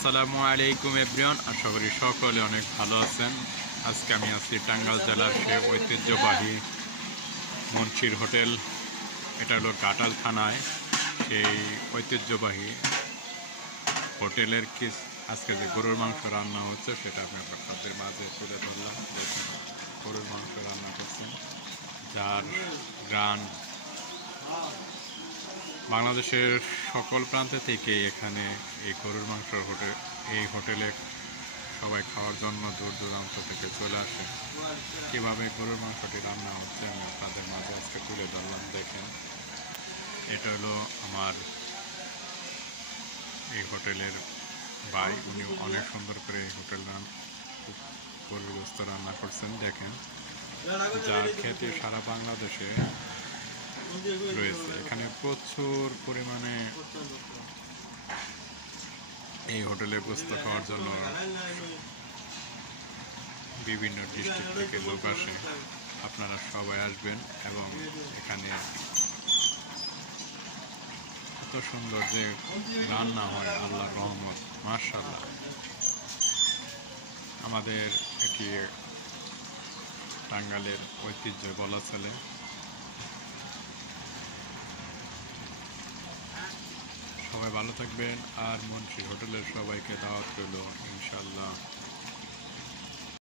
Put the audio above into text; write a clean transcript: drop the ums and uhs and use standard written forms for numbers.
আসসালামু আলাইকুম এভরিওয়ান, আশা করি সকলে অনেক ভালো আছেন। আজকে আমি আছি টাঙ্গাইল জেলার সে ঐতিহ্যবাহী মুন্সির হোটেল। এটা হলো ঘাটাল থানায় সেই ঐতিহ্যবাহী হোটেলের আজকে যে গরুর মাংস রান্না হচ্ছে সেটা আমি আপনাদের মাঝে তুলে ধরলাম। দেখুন, গরুর মাংস রান্না করছেন, যার গ্রান বাংলাদেশের সকল প্রান্ত থেকে এখানে এই গরুর মাংসের হোটেলে সবাই খাওয়ার জন্য দূর দূরান্ত থেকে চলে আসে। কীভাবে গরুর মাংসটি রান্না হচ্ছে আমি আপনাদের মাঝে আজকে তুলে ধরলাম। দেখেন, এটা হলো আমার এই হোটেলের ভাই, উনি অনেক সুন্দর করে এই হোটেল গরুর গোস্ত রান্না করছেন। দেখেন, যার খেতে সারা বাংলাদেশে রয়েছে। এখানে প্রচুর পরিমাণে এই হোটেলে গোস্ত খাওয়ার জন্য বিভিন্ন ডিস্ট্রিক্ট থেকে লোক আসে। আপনারা সবাই আসবেন এবং এখানে এত সুন্দর যে রান্না হয়, আল্লাহর রহমত, মাশাআল্লাহ। আমাদের এটি টাঙ্গাইলের ঐতিহ্য বলা চলে। সবাই ভালো থাকবেন, আর মুন্সির হোটেলের সবাইকে দাওয়াত রইল ইনশাআল্লাহ।